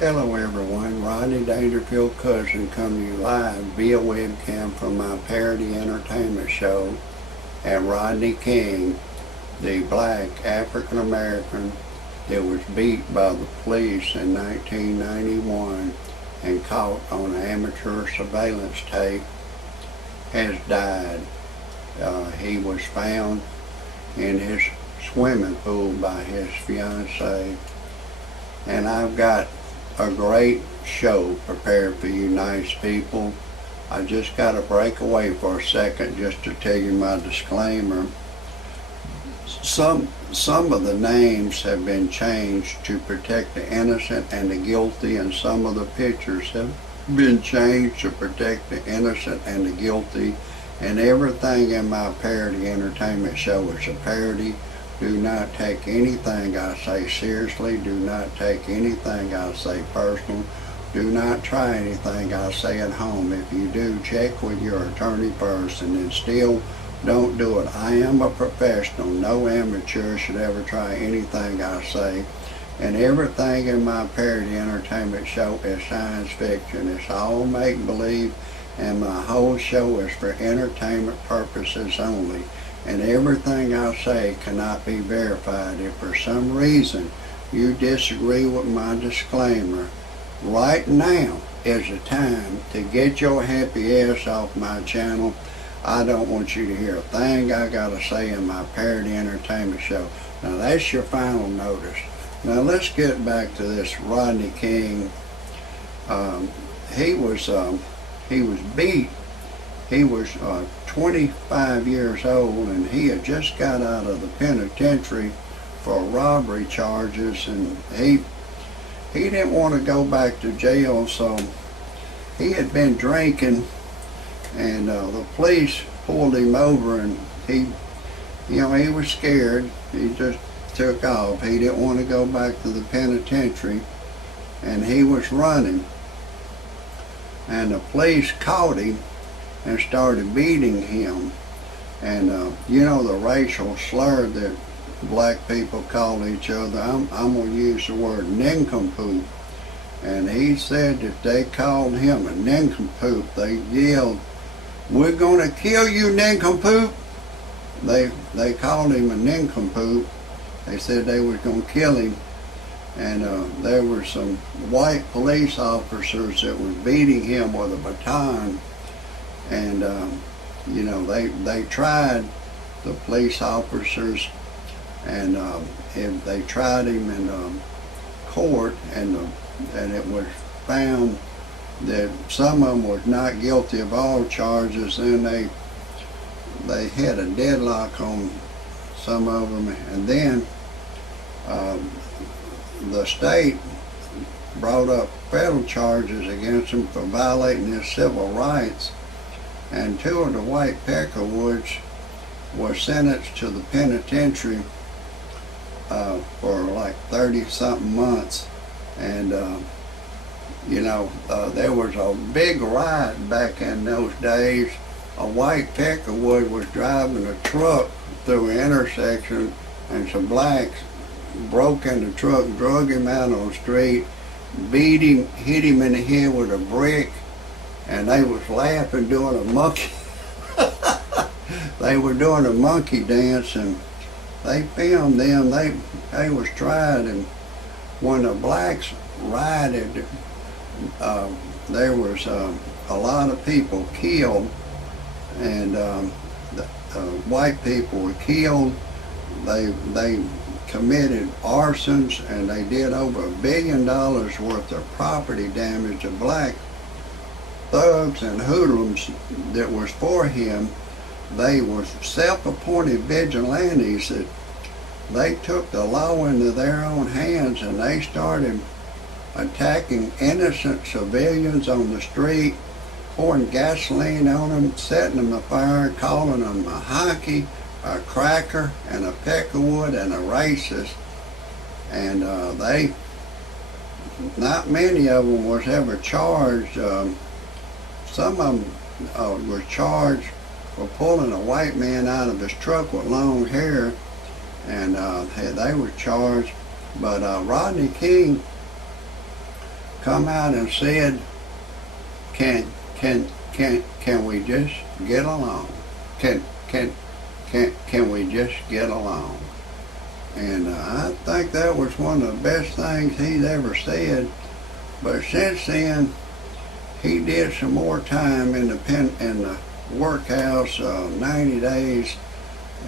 Hello everyone, Rodney Dangerfield Cousin coming to you live via webcam from my parody entertainment show. And Rodney King, the black African American that was beat by the police in 1991 and caught on amateur surveillance tape, has died. He was found in his swimming pool by his fiancée. And I've got a great show prepared for you nice people. I just got to break away for a second just to tell you my disclaimer. Some of the names have been changed to protect the innocent and the guilty, and some of the pictures have been changed to protect the innocent and the guilty, and everything in my parody entertainment show is a parody. Do not take anything I say seriously. Do not take anything I say personal. Do not try anything I say at home. If you do, check with your attorney first, and then still don't do it. I am a professional. No amateur should ever try anything I say. And everything in my parody entertainment show is science fiction. It's all make-believe, and my whole show is for entertainment purposes only. And everything I say cannot be verified. If for some reason you disagree with my disclaimer, right now is the time to get your happy ass off my channel. I don't want you to hear a thing I gotta say in my parody entertainment show. Now that's your final notice. Now let's get back to this Rodney King. He was beat. He was 25 years old, and he had just got out of the penitentiary for robbery charges, and he didn't want to go back to jail, so he had been drinking, and the police pulled him over, and he was scared. He just took off. He didn't want to go back to the penitentiary, and he was running, and the police caught him and started beating him. And the racial slur that black people call each other, I'm going to use the word nincompoop. And he said that they called him a nincompoop. They yelled, "We're going to kill you, nincompoop." They called him a nincompoop. They said they were going to kill him. And there were some white police officers that were beating him with a baton. And they tried, the police officers, and they tried him in court, and it was found that some of them was not guilty of all charges. And they had a deadlock on some of them, and then the state brought up federal charges against him for violating his civil rights. And two of the white Peckerwoods were sentenced to the penitentiary for like 30-something months. And there was a big riot back in those days. A white Peckerwood was driving a truck through an intersection, and some blacks broke in the truck, drug him out on the street, beat him, hit him in the head with a brick. And they was laughing, doing a monkey. They were doing a monkey dance, and they filmed them. They was tried, and when the blacks rioted, there was a lot of people killed, and white people were killed. They committed arsons, and they did over $1 billion worth of property damage to black thugs and hoodlums that was for him. They were self-appointed vigilantes that they took the law into their own hands, and they started attacking innocent civilians on the street, pouring gasoline on them, setting them afire, calling them a honky, a cracker, and a peckerwood, and a racist. And not many of them was ever charged. Some of them were charged for pulling a white man out of his truck with long hair, and they were charged. But Rodney King come out and said, can we just get along? Can we just get along? And I think that was one of the best things he's ever said. But since then, he did some more time in the workhouse, 90 days.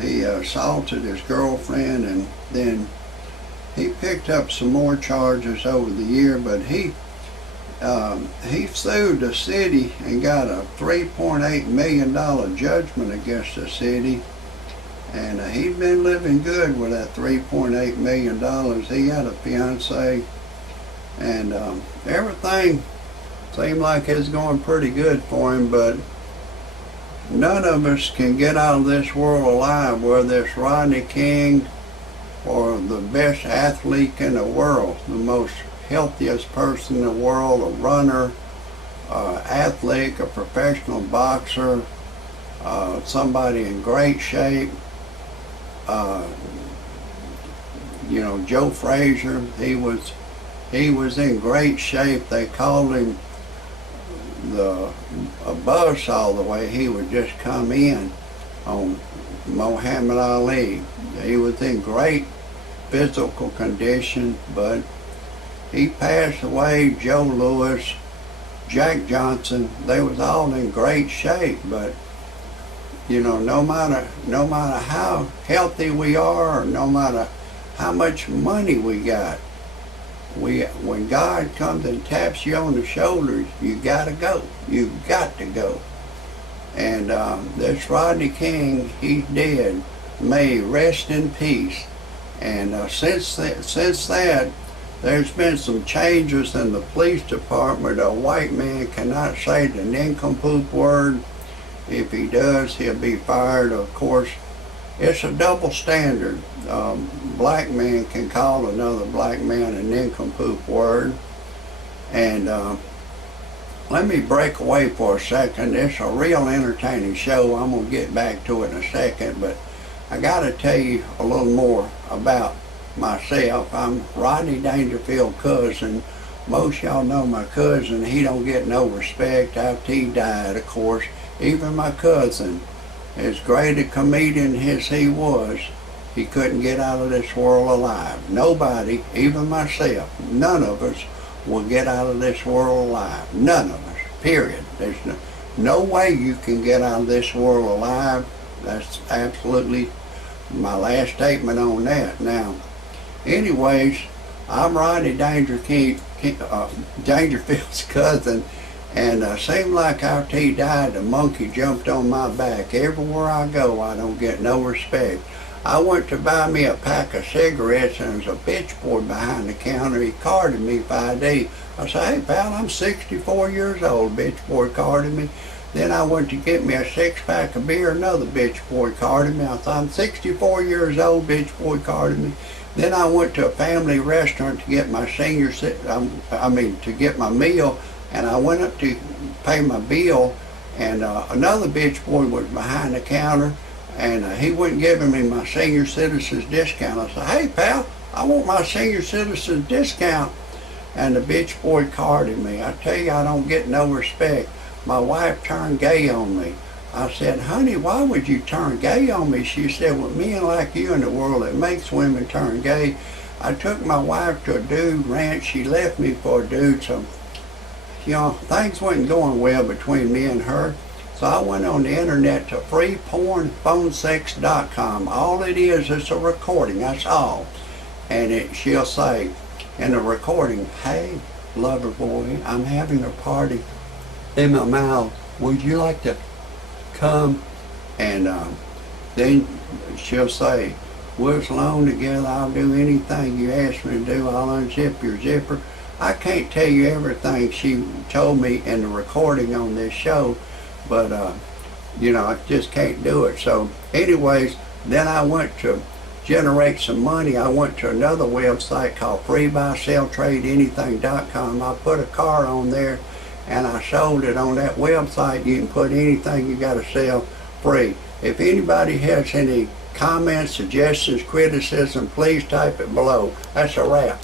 He assaulted his girlfriend, and then he picked up some more charges over the year, but he sued the city and got a $3.8 million judgment against the city. And he'd been living good with that $3.8 million. He had a fiance, and everything seemed like it was going pretty good for him, but none of us can get out of this world alive, whether it's Rodney King or the best athlete in the world, the most healthiest person in the world, a runner, athlete, a professional boxer, somebody in great shape. You know, Joe Frazier, he was in great shape. They called him a buzzsaw the way he would just come in on Muhammad Ali. He was in great physical condition, but he passed away. Joe Louis, Jack Johnson, they was all in great shape, but you know, no matter how healthy we are, or no matter how much money we got, when God comes and taps you on the shoulders, you gotta go. You got to go. And this Rodney King, he's dead. May he rest in peace. And since that, there's been some changes in the police department. A white man cannot say the nincompoop word. If he does, he'll be fired. Of course, it's a double standard. Black man can call another black man a nincompoop word. And let me break away for a second. It's a real entertaining show. I'm going to get back to it in a second, but I got to tell you a little more about myself. I'm Rodney Dangerfield's cousin. Most y'all know my cousin. He don't get no respect after he died, of course. Even my cousin, as great a comedian as he was, he couldn't get out of this world alive. Nobody, even myself, none of us will get out of this world alive. None of us, period. There's no way you can get out of this world alive. That's absolutely my last statement on that. Now, anyways, I'm Rodney Dangerfield's cousin. And seemed like after he died, the monkey jumped on my back. Everywhere I go, I don't get no respect. I went to buy me a pack of cigarettes, and there was a bitch boy behind the counter. He carded me for ID. I said, "Hey, pal, I'm 64 years old." Bitch boy carded me. Then I went to get me a six-pack of beer. Another bitch boy carded me. I said, "I'm 64 years old." Bitch boy carded me. Then I went to a family restaurant to get my to get my meal. And I went up to pay my bill, and another bitch boy was behind the counter, and he wasn't giving me my senior citizen's discount. I said, "Hey, pal, I want my senior citizen's discount." And the bitch boy carded me. I tell you, I don't get no respect. My wife turned gay on me. I said, "Honey, why would you turn gay on me?" She said, "With men like you in the world, it makes women turn gay." I took my wife to a dude ranch. She left me for a dude, so you know, things wasn't going well between me and her. So I went on the internet to freepornphonesex.com. All it is a recording, that's all. And she'll say in the recording, "Hey, lover boy, I'm having a party in my mouth. Would you like to come?" And then she'll say, "We're alone together. I'll do anything you ask me to do. I'll unzip your zipper." I can't tell you everything she told me in the recording on this show, but you know, I just can't do it. So anyways, then I went to generate some money. I went to another website called freebuyselltradeanything.com. I put a car on there and I sold it on that website. You can put anything you got to sell free. If anybody has any comments, suggestions, criticism, please type it below. That's a wrap.